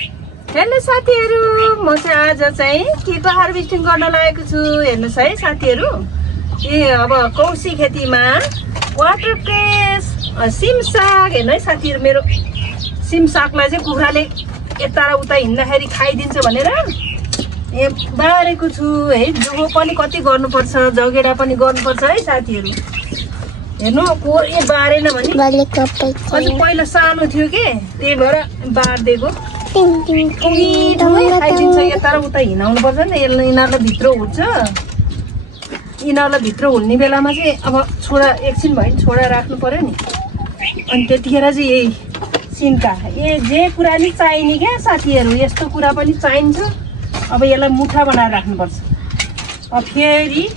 Hello साथीहरू, म चाहिँ आज चाहिँ केको हार्भेस्टिङ गर्न लागेको छु। हेर्नुहोस् है साथीहरू, अब कौशी खेतीमा वाटर क्रेस सिम साग हेर्नु है साथीहरू। मेरो सिम सागलाई चाहिँ कुखुराले यता र उता हिँड्दाखेरि खाइदिन्छ भनेर बारेको छु है। जोगो पनि कति गर्नुपर्छ, जगेडा पनि गर्नुपर्छ है साथीहरू। हेर्नु कोही बारेन भने अझ पहिला सानो थियो के, त्यही भएर बारिदिएको। खाइदिन्छ यता र उता हिँडाउनु पर्छ नि, यिनीहरूलाई भित्र हुल्छ। यिनीहरूलाई भित्र हुल्ने बेलामा चाहिँ अब छोडा एकछिन भयो नि छोडा राख्नु पर्यो नि। अनि त्यतिखेर चाहिँ यही सिन्का जे कुरा नि चाहिने क्या साथीहरू, यस्तो कुरा पनि चाहिन्छ। अब यसलाई मुठा बनाएर राख्नुपर्छ। अब फेरि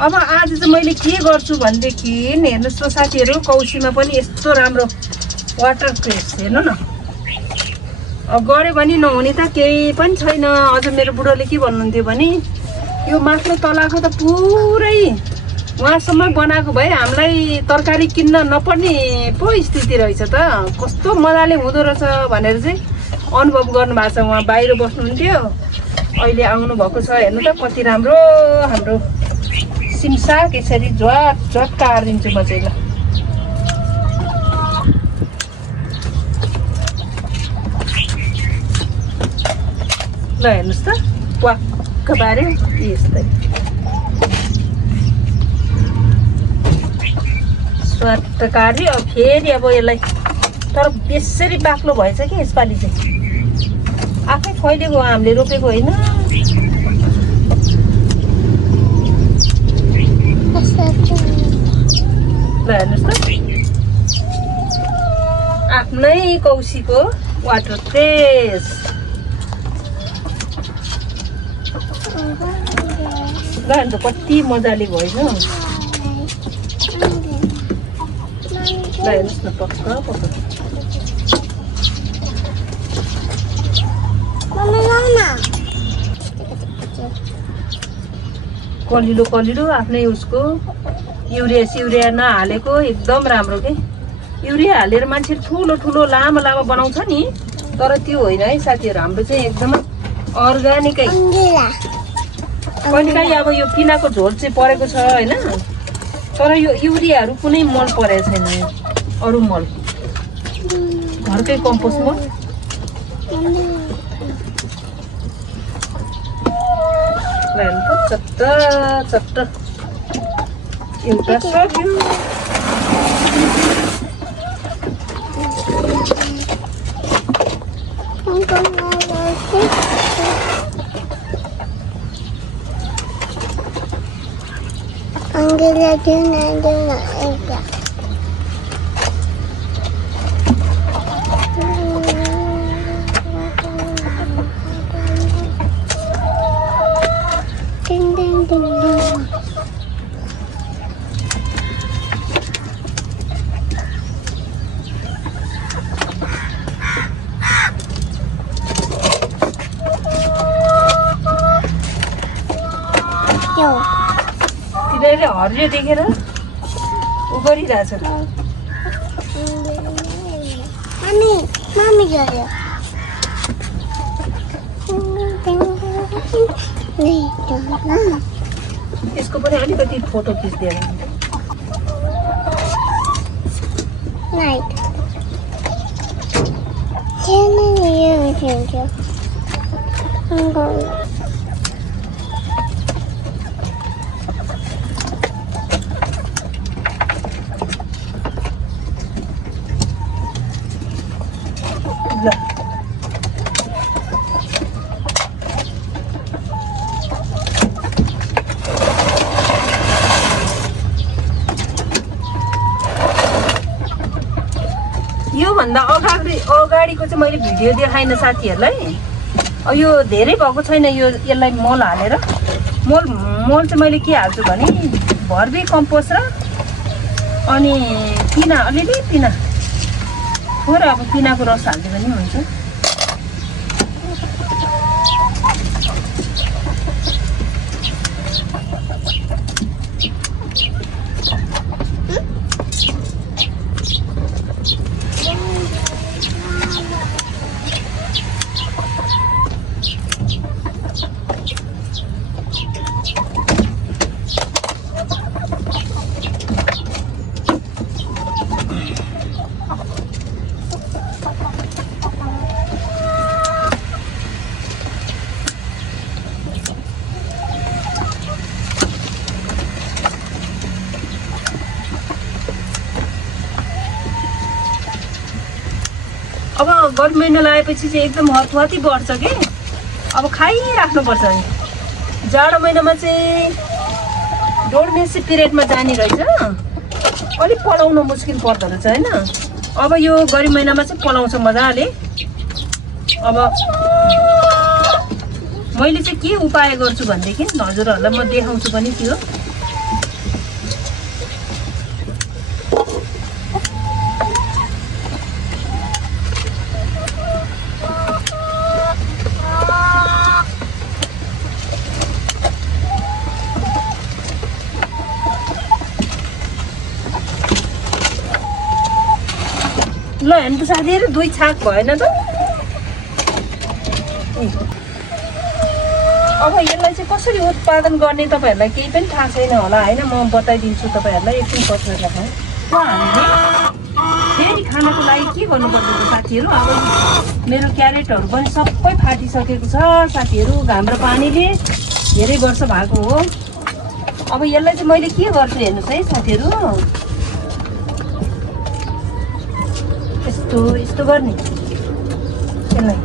अब आज चाहिँ मैले के गर्छु भनेदेखि हेर्नुहोस् त साथीहरू, कौशीमा पनि यस्तो राम्रो वाटर क्रेस हेर्नु न। अब गऱ्यो भने नहुने त केही पनि छैन। अझ मेरो बुढोले के भन्नुहुन्थ्यो भने यो माथिल्लो तलाको त पुरै उहाँसम्म बनाएको भए हामीलाई तरकारी किन्न नपर्ने पो स्थिति रहेछ त, कस्तो मजाले हुँदो रहेछ भनेर चाहिँ अनुभव गर्नुभएको छ। उहाँ बाहिर बस्नुहुन्थ्यो, अहिले आउनुभएको छ। हेर्नु त कति राम्रो हाम्रो सिमसाग यसरी झ्वाट झ्वाट काटिदिन्छु म चाहिँ। ल हेर्नुहोस् त वाक्क बारे यस्तै स्वाट काट्यो। अब फेरि अब यसलाई तर बेसरी बाक्लो भएछ कि यसपालि चाहिँ आफै फैलेको, हामीले रोपेको होइन। ल हेर्नुहोस् त आफ्नै कौशीको वाटर क्रेस। ल अन्त कति मजाले भएछ। ल हेर्नुहोस् न पक्क पक्क कलिलो कलिलो आफ्नै उसको युरिया सिउरिया नहालेको एकदम राम्रो के। युरिया हालेर मान्छे ठुलो ठुलो लामो लामो बनाउँछ नि, तर त्यो होइन है साथीहरू। हाम्रो चाहिँ एकदमै अर्ग्यानिकै। कहिलेकाहीँ अब यो पिनाको झोल चाहिँ परेको छ होइन, तर यो युरियाहरू कुनै मल परेको छैन। अरू मल घरकै कम्पोस्ट मल। चट्ट चट्ट एउटा सक्यो। तिनीहरूले हरियो देखेर उ गरिरहेछ। यसको पनि अलिकति फोटो खिचिदिएर योभन्दा अगाडिको चाहिँ मैले भिडियो देखाइनँ साथीहरूलाई। अब यो धेरै भएको छैन, यसलाई मल हालेर मल चाहिँ मैले के हाल्छु भने भर्मी कम्पोस्ट र अनि पिना, अलिअलि पिना थोरै, अब पिनाको रस हालिदियो भने हुन्छ। गर्मी महिना लगाएपछि चाहिँ एकदम हतहती बढ्छ कि अब खाइराख्नुपर्छ नि। जाडो महिनामा चाहिँ डोर्मेन्सी पिरियडमा जाने रहेछ, अलिक पलाउन मुस्किल पर्दो रहेछ होइन। अब यो गर्मी महिनामा चाहिँ पलाउँछ मजाले। अब मैले चाहिँ के उपाय गर्छु भनेदेखि हजुरहरूलाई म देखाउँछु पनि त्यो। ल हेर्नु त साथीहरू, 2 छाक भएन त। अब यसलाई चाहिँ कसरी उत्पादन गर्ने तपाईँहरूलाई केही पनि थाहा छैन होला होइन। म बताइदिन्छु तपाईँहरूलाई, एकछिन पछाडि राखौँ। हामीले फेरि खानको लागि के गर्नुपर्छ त साथीहरू, अब मेरो क्यारेटहरू पनि सबै फाटिसकेको छ साथीहरू, घाम र पानीले धेरै वर्ष भएको हो। अब यसलाई चाहिँ मैले के गर्छु हेर्नुहोस् है साथीहरू, यस्तो गर्ने यसलाई।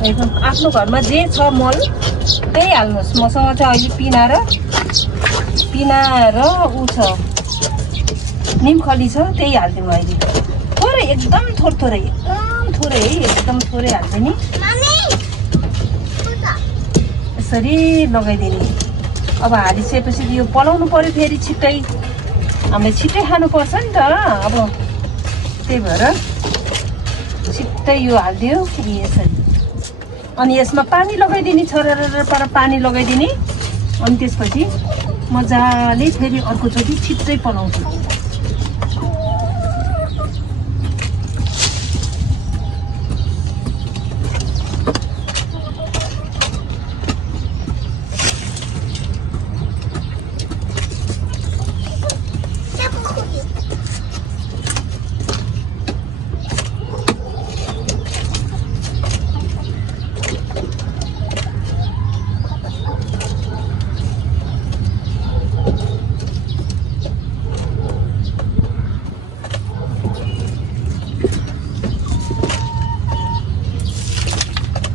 एकदम आफ्नो घरमा जे छ मल त्यही हाल्नुहोस्। मसँग चाहिँ अहिले पिना र ऊ छ निमखली छ, त्यही हालिदिउँ अहिले। थोरै एकदम थोरै है, एकदम थोरै हालिदिने, यसरी लगाइदिने। अब हालिसकेपछि यो पलाउनु पऱ्यो फेरि छिट्टै, हामीले छिट्टै खानुपर्छ नि त। अब त्यही भएर छिट्टै यो हालिदियो यसरी। अनि यसमा पानी लगाइदिने, छरर पर पानी लगाइदिने। अनि त्यसपछि मजाले फेरि अर्कोचोटि छिट्टै पलाउँछु।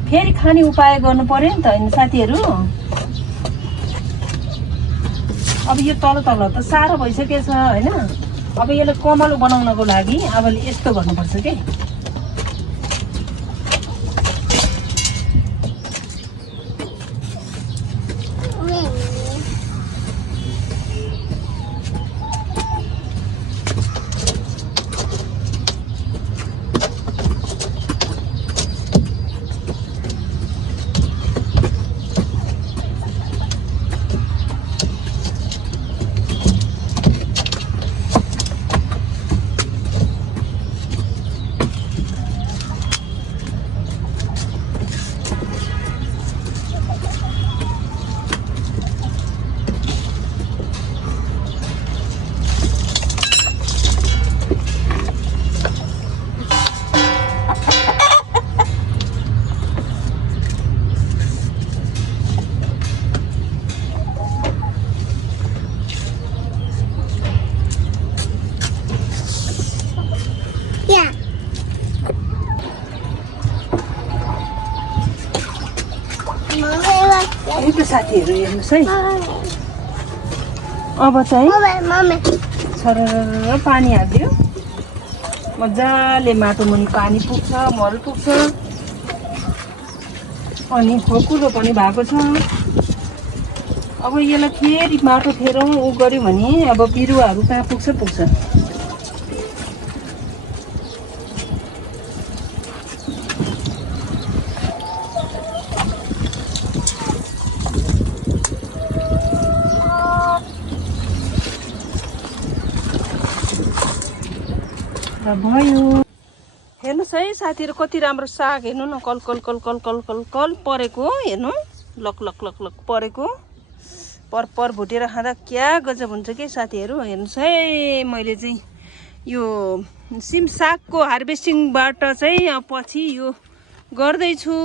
फेरि खाने उपाय गर्नु पर्यो नि त होइन साथीहरू। अब यो तल त साह्रो भइसकेको छ होइन। अब यसलाई कमलो बनाउनको लागि अब यस्तो गर्नुपर्छ के। है त साथीहरू हेर्नुहोस् है। अब चाहिँ सरर पानी हालिदियो, मजाले माटो मुनि पानी पुग्छ, मल पुग्छ, अनि खोकुलो पनि भएको छ। अब यसलाई फेरि माटो फेरौँ उ गऱ्यो भने अब बिरुवाहरू कहाँ पुग्छ। भयो हेर्नुहोस् है साथीहरू, कति राम्रो साग हेर्नु न, कल परेको हेर्नु, लक परेको। पर भुटेर खाँदा क्या गजब हुन्छ कि साथीहरू। हेर्नुहोस् है, मैले चाहिँ यो सिम सागको हार्भेस्टिङबाट चाहिँ पछि यो गर्दैछु।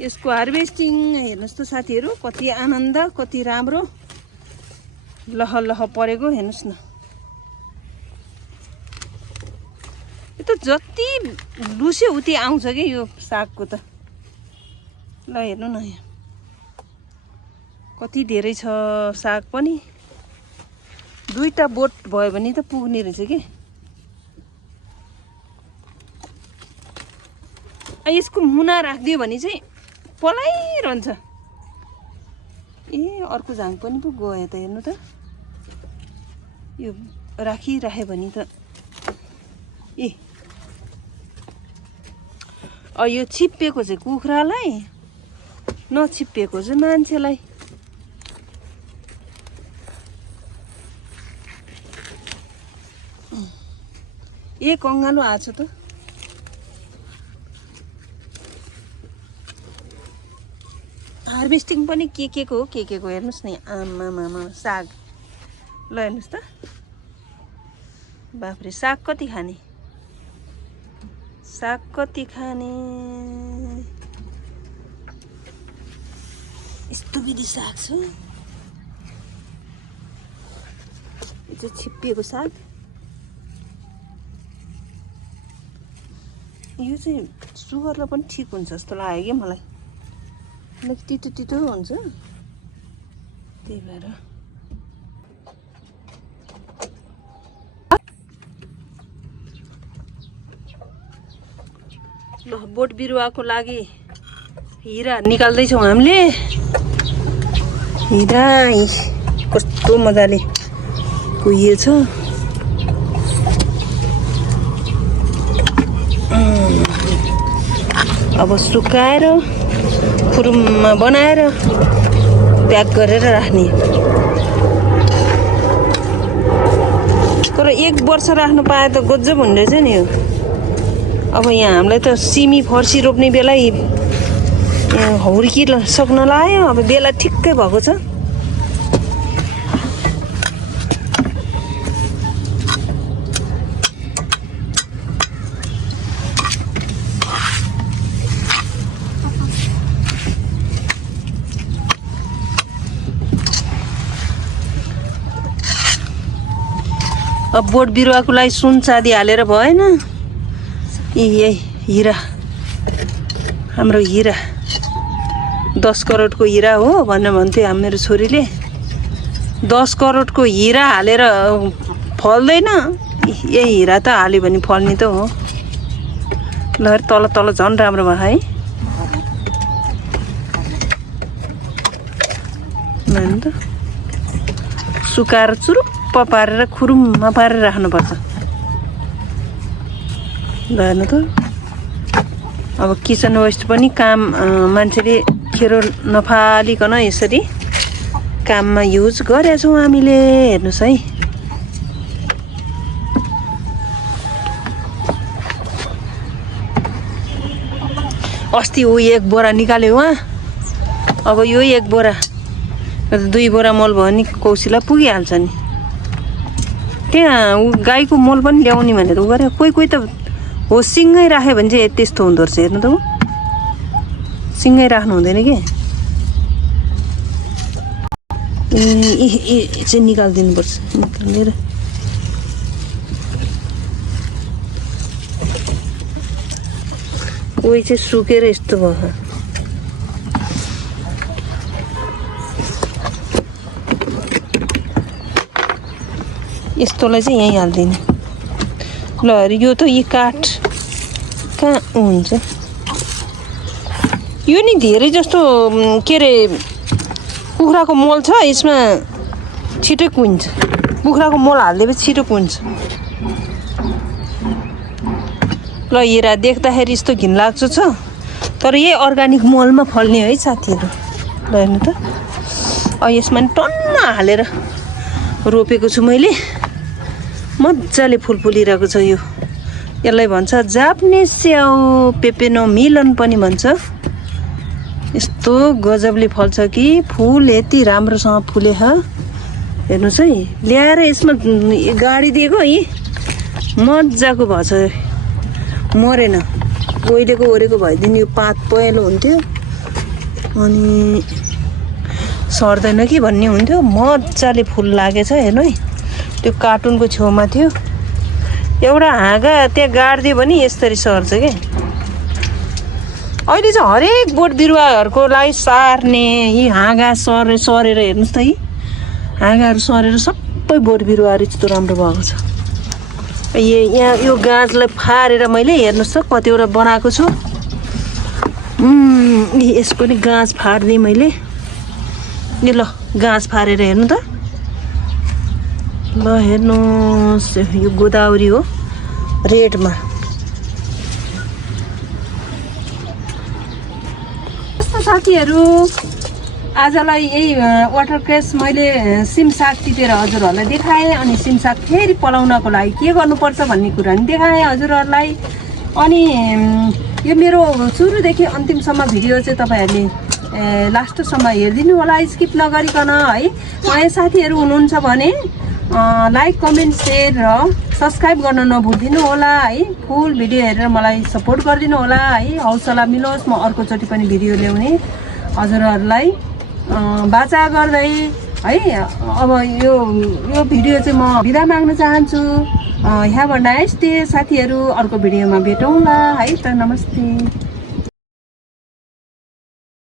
यसको हार्भेस्टिङ हेर्नुहोस् त साथीहरू, कति आनन्द, कति राम्रो लह परेको हेर्नुहोस् न। यो त जति लुस्यो उति आउँछ कि यो सागको त। ल हेर्नु न यहाँ कति धेरै छ साग पनि। 2टा बोट भयो भने त पुग्ने रहेछ कि। यसको मुना राखिदियो भने चाहिँ पलाइरहन्छ। ए अर्को झाङ पनि पो गयो त, हेर्नु त। यो राखिराख्यो भने त यो छिप्पिएको चाहिँ कुखुरालाई, नछिप्पिएको चाहिँ मान्छेलाई। कङ्गालो आछ त। हार्भेस्टिङ पनि के को हो हेर्नुहोस् न। आमा साग। ल हेर्नुहोस् त, बाफ्रे साग कति खाने, साग कति खाने। यस्तो विधि साग छ। यो चाहिँ छिप्पिएको साग। यो चाहिँ सुगरलाई पनि ठिक हुन्छ जस्तो लाग्यो कि मलाई। अलिक तितो हुन्छ, त्यही भएर। ल बोट बिरुवाको लागि हिरा निकाल्दैछौँ हामीले। हिरा कस्तो मजाले कुहिएछ। अब सुकाएर खुरुममा बनाएर प्याक गरेर राख्ने। तर 1 वर्ष राख्नु पाए त गजब हुने रहेछ नि यो। अब यहाँ हामीलाई त सिमी फर्सी रोप्ने बेलै हुर्की सक्न लाग्यो। अब बेला ठिक्कै भएको छ। अब बोट बिरुवाको लागि सुन चाँदी हालेर भएन। हिरा, हाम्रो हिरा 10 करोडको हिरा हो भनेर भन्थ्यो मेरो छोरीले। 10 करोडको हिरा हालेर फल्दैन। यही हिरा त हाल्यो भने फल्ने त हो। ल तल झन् राम्रो भयो है। हेर्नु त, सुकाएर चुरुप्प पारेर खुरुममा पारेर राख्नुपर्छ। ल हेर्नु त, अब किचन वेस्ट पनि काम मान्छेले खेरो नफालिकन यसरी काममा युज गरेछौँ हामीले। हेर्नुहोस् है, अस्ति 1 बोरा निकाल्यो उहाँ। अब यो 1 बोरा 2 बोरा मल भयो भने कौशीलाई पुगिहाल्छ नि। त्यहाँ गाईको मल पनि ल्याउने भनेर उ गरे। कोही त हो सिँगै राख्यो भने चाहिँ त्यस्तो हुँदो रहेछ। हेर्नु त, सिँगै राख्नु हुँदैन कि। चाहिँ निकालिदिनुपर्छ। निकालेर कोही चाहिँ सुकेर यस्तो भयो। यस्तोलाई चाहिँ यहीँ हालिदिने। ल यो त यी काठ कहाँ हुन्छ। यो नि धेरै जस्तो के अरे कुखुराको मल छ। यसमा छिटो कुहिन्छ। कुखुराको मल हालिदिएपछि छिटो कुहिन्छ। ल हिरा देख्दाखेरि यस्तो घिनलाग्दो छ, तर यही अर्ग्यानिक मलमा फल्ने है साथीहरू। ल हेर्नु त, यसमा नि टन्न हालेर रोपेको छु मैले। मजाले फुल फुलिरहेको छ। यसलाई भन्छ जापानिज स्याउ, पेपेनो मिलन पनि भन्छ। यस्तो गजबले फल्छ कि फुल यति राम्रोसँग फुले हेर्नुहोस् है ल्याएर यसमा गाडिदिएको है मजाको भएछ मरेन ओइलेको ओरेको भइदिने यो पात पहेँलो हुन्थ्यो अनि सर्दैन कि भन्ने हुन्थ्यो मजाले फुल लागेछ हेर्नु है त्यो कार्टुनको छेउमा थियो एउटा हाँगा त्यहाँ गाडिदियो भने यसरी सर्छ क्या अहिले चाहिँ हरेक बोट बिरुवाहरूको लागि सार्ने यी हाँगा सरेर हेर्नुहोस् त यी हाँगाहरू सरेर सबै बोट बिरुवाहरू यस्तो राम्रो भएको छ यहाँ यो गाछलाई फारेर मैले हेर्नुहोस् त कतिवटा बनाएको छु यसको नि गाछ फाट्दिएँ मैले यो ल गाछ फारेर हेर्नु त ल हेर्नुहोस् यो गोदावरी हो रेडमा कस्तो साथीहरू आजलाई यही वाटर क्रेस मैले सिमसाग टिपेर हजुरहरूलाई देखाएँ अनि सिमसाग फेरि पलाउनको लागि के गर्नुपर्छ भन्ने कुरा पनि देखाएँ हजुरहरूलाई अनि यो मेरो सुरुदेखि अन्तिमसम्म भिडियो चाहिँ तपाईँहरूले लास्टसम्म हेरिदिनु होला स्किप नगरिकन है नयाँ साथीहरू हुनुहुन्छ भने लाइक कमेन्ट सेयर र सब्सक्राइब गर्न नभुलिदिनु होला है फुल भिडियो हेरेर मलाई सपोर्ट गरिदिनु होला है हौसला मिलोस् म अर्कोचोटि पनि भिडियो ल्याउने हजुरहरूलाई बाचा गर्दै है अब यो भिडियो चाहिँ म बिदा माग्न चाहन्छु यहाँ भन्दा यस्तै साथीहरू अर्को भिडियोमा भेटौँला है त नमस्ते।